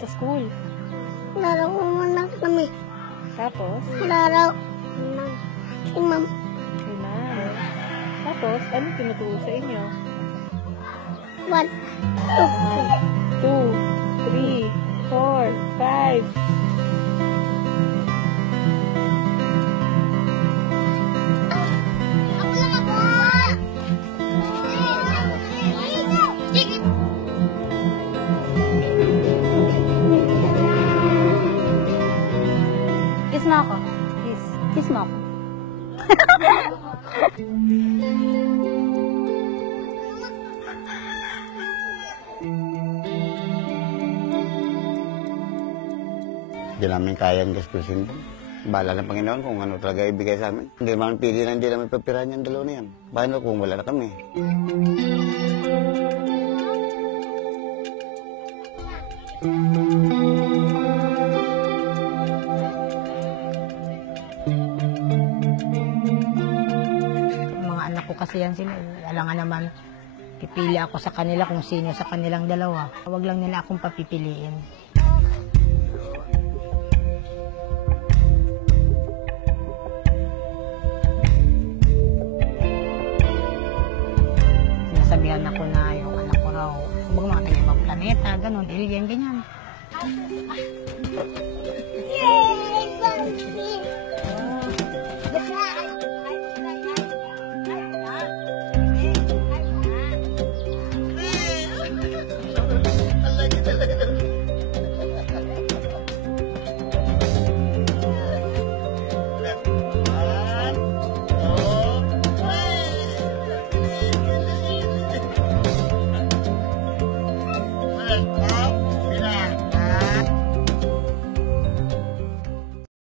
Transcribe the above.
sa school? Laro ko muna kami. Tapos? Laro. Si ma'am. Si ma'am. Tapos, anong tinuturo sa inyo? 1, 2, 3, 4, 5. Kiss mo ako. Kiss. Kiss mo ako. Hindi namin kayang gastusin. Bahala ng Panginoon kung ano talaga ibigay sa amin. Hindi naman pili na hindi namin papirahan yung dalawa na yan. Paano kung wala na kami? Mga anak ko kasi yan sila. Alangan naman, pipili ako sa kanila kung sino sa kanilang dalawa. Huwag lang nila akong papipiliin. Sinasabihan ako na yung anak ko raw, huwag mga taga-ibang planeta, ganun, alien, ganyan.